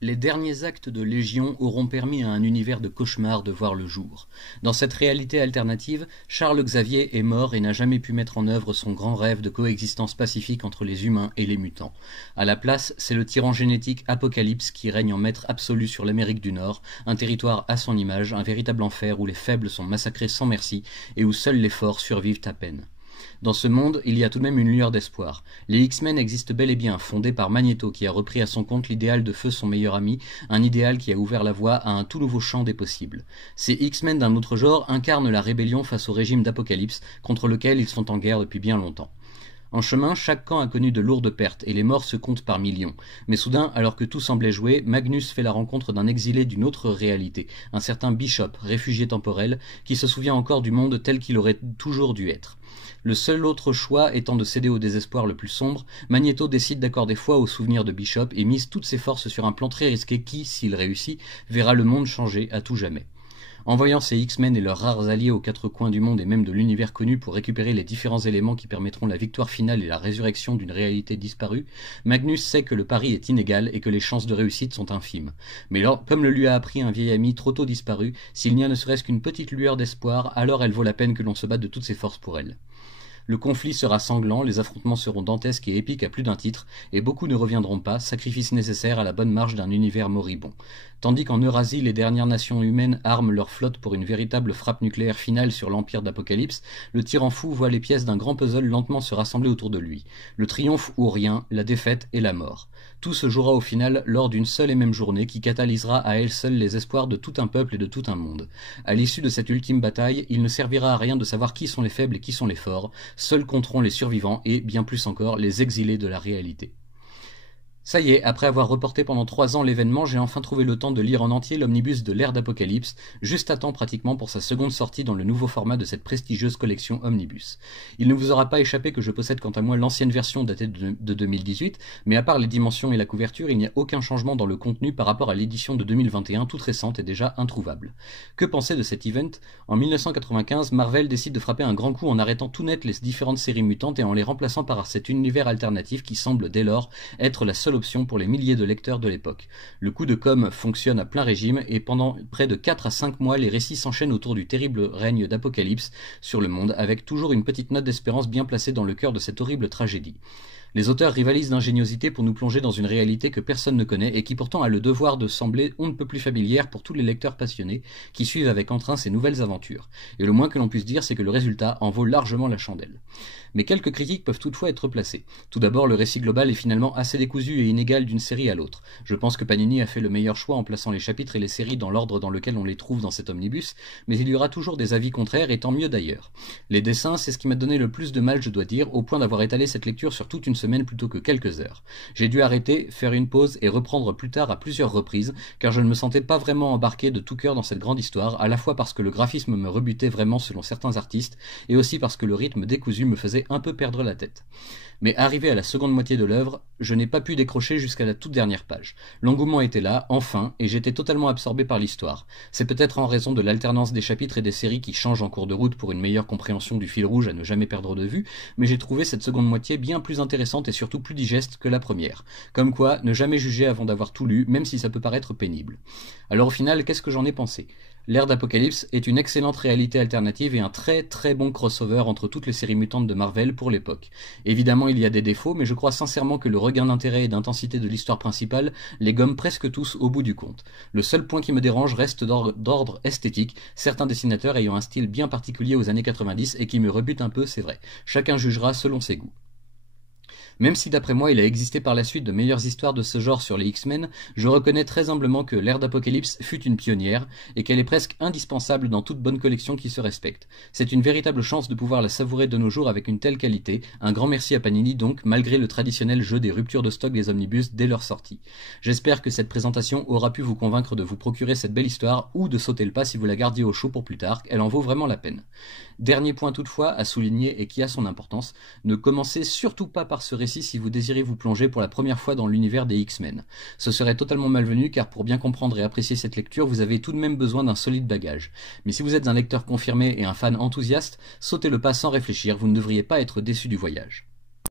Les derniers actes de Légion auront permis à un univers de cauchemar de voir le jour. Dans cette réalité alternative, Charles Xavier est mort et n'a jamais pu mettre en œuvre son grand rêve de coexistence pacifique entre les humains et les mutants. À la place, c'est le tyran génétique Apocalypse qui règne en maître absolu sur l'Amérique du Nord, un territoire à son image, un véritable enfer où les faibles sont massacrés sans merci et où seuls les forts survivent à peine. Dans ce monde, il y a tout de même une lueur d'espoir. Les X-Men existent bel et bien, fondés par Magneto qui a repris à son compte l'idéal de Feu, son meilleur ami, un idéal qui a ouvert la voie à un tout nouveau champ des possibles. Ces X-Men d'un autre genre incarnent la rébellion face au régime d'Apocalypse, contre lequel ils sont en guerre depuis bien longtemps. En chemin, chaque camp a connu de lourdes pertes et les morts se comptent par millions. Mais soudain, alors que tout semblait jouer, Magnus fait la rencontre d'un exilé d'une autre réalité, un certain Bishop, réfugié temporel, qui se souvient encore du monde tel qu'il aurait toujours dû être. Le seul autre choix étant de céder au désespoir le plus sombre, Magneto décide d'accorder foi au souvenir de Bishop et mise toutes ses forces sur un plan très risqué qui, s'il réussit, verra le monde changer à tout jamais. Envoyant ses X-Men et leurs rares alliés aux quatre coins du monde et même de l'univers connu pour récupérer les différents éléments qui permettront la victoire finale et la résurrection d'une réalité disparue, Magnus sait que le pari est inégal et que les chances de réussite sont infimes. Mais comme le lui a appris un vieil ami trop tôt disparu, s'il n'y a ne serait-ce qu'une petite lueur d'espoir, alors elle vaut la peine que l'on se batte de toutes ses forces pour elle. Le conflit sera sanglant, les affrontements seront dantesques et épiques à plus d'un titre, et beaucoup ne reviendront pas, sacrifice nécessaire à la bonne marche d'un univers moribond. Tandis qu'en Eurasie, les dernières nations humaines arment leur flotte pour une véritable frappe nucléaire finale sur l'Empire d'Apocalypse, le tyran fou voit les pièces d'un grand puzzle lentement se rassembler autour de lui. Le triomphe ou rien, la défaite et la mort. Tout se jouera au final lors d'une seule et même journée qui catalysera à elle seule les espoirs de tout un peuple et de tout un monde. À l'issue de cette ultime bataille, il ne servira à rien de savoir qui sont les faibles et qui sont les forts, seuls compteront les survivants et, bien plus encore, les exilés de la réalité. Ça y est, après avoir reporté pendant 3 ans l'événement, j'ai enfin trouvé le temps de lire en entier l'omnibus de l'ère d'Apocalypse, juste à temps pratiquement pour sa seconde sortie dans le nouveau format de cette prestigieuse collection Omnibus. Il ne vous aura pas échappé que je possède quant à moi l'ancienne version datée de 2018, mais à part les dimensions et la couverture, il n'y a aucun changement dans le contenu par rapport à l'édition de 2021, toute récente et déjà introuvable. Que penser de cet event? En 1995, Marvel décide de frapper un grand coup en arrêtant tout net les différentes séries mutantes et en les remplaçant par cet univers alternatif qui semble dès lors être la seule option pour les milliers de lecteurs de l'époque. Le coup de com' fonctionne à plein régime et pendant près de 4 à 5 mois, les récits s'enchaînent autour du terrible règne d'Apocalypse sur le monde, avec toujours une petite note d'espérance bien placée dans le cœur de cette horrible tragédie. Les auteurs rivalisent d'ingéniosité pour nous plonger dans une réalité que personne ne connaît et qui pourtant a le devoir de sembler on ne peut plus familière pour tous les lecteurs passionnés qui suivent avec entrain ces nouvelles aventures. Et le moins que l'on puisse dire, c'est que le résultat en vaut largement la chandelle. Mais quelques critiques peuvent toutefois être placées. Tout d'abord, le récit global est finalement assez décousu et inégal d'une série à l'autre. Je pense que Panini a fait le meilleur choix en plaçant les chapitres et les séries dans l'ordre dans lequel on les trouve dans cet omnibus, mais il y aura toujours des avis contraires et tant mieux d'ailleurs. Les dessins, c'est ce qui m'a donné le plus de mal, je dois dire, au point d'avoir étalé cette lecture sur toute une semaine plutôt que quelques heures. J'ai dû arrêter, faire une pause et reprendre plus tard à plusieurs reprises, car je ne me sentais pas vraiment embarqué de tout cœur dans cette grande histoire, à la fois parce que le graphisme me rebutait vraiment selon certains artistes, et aussi parce que le rythme décousu me faisait un peu perdre la tête. Mais arrivé à la seconde moitié de l'œuvre, je n'ai pas pu décrocher jusqu'à la toute dernière page. L'engouement était là, enfin, et j'étais totalement absorbé par l'histoire. C'est peut-être en raison de l'alternance des chapitres et des séries qui changent en cours de route pour une meilleure compréhension du fil rouge à ne jamais perdre de vue, mais j'ai trouvé cette seconde moitié bien plus intéressante et surtout plus digeste que la première. Comme quoi, ne jamais juger avant d'avoir tout lu, même si ça peut paraître pénible. Alors au final, qu'est-ce que j'en ai pensé ? L'ère d'Apocalypse est une excellente réalité alternative et un très très bon crossover entre toutes les séries mutantes de Marvel pour l'époque. Évidemment, il y a des défauts, mais je crois sincèrement que le regain d'intérêt et d'intensité de l'histoire principale les gomme presque tous au bout du compte. Le seul point qui me dérange reste d'ordre esthétique, certains dessinateurs ayant un style bien particulier aux années 90 et qui me rebute un peu, c'est vrai. Chacun jugera selon ses goûts. Même si d'après moi il a existé par la suite de meilleures histoires de ce genre sur les X-Men, je reconnais très humblement que l'ère d'Apocalypse fut une pionnière et qu'elle est presque indispensable dans toute bonne collection qui se respecte. C'est une véritable chance de pouvoir la savourer de nos jours avec une telle qualité. Un grand merci à Panini donc, malgré le traditionnel jeu des ruptures de stock des omnibus dès leur sortie. J'espère que cette présentation aura pu vous convaincre de vous procurer cette belle histoire ou de sauter le pas si vous la gardiez au chaud pour plus tard, elle en vaut vraiment la peine. Dernier point toutefois à souligner et qui a son importance, ne commencez surtout pas par ce récit si vous désirez vous plonger pour la première fois dans l'univers des X-Men. Ce serait totalement malvenu car pour bien comprendre et apprécier cette lecture, vous avez tout de même besoin d'un solide bagage. Mais si vous êtes un lecteur confirmé et un fan enthousiaste, sautez le pas sans réfléchir, vous ne devriez pas être déçu du voyage.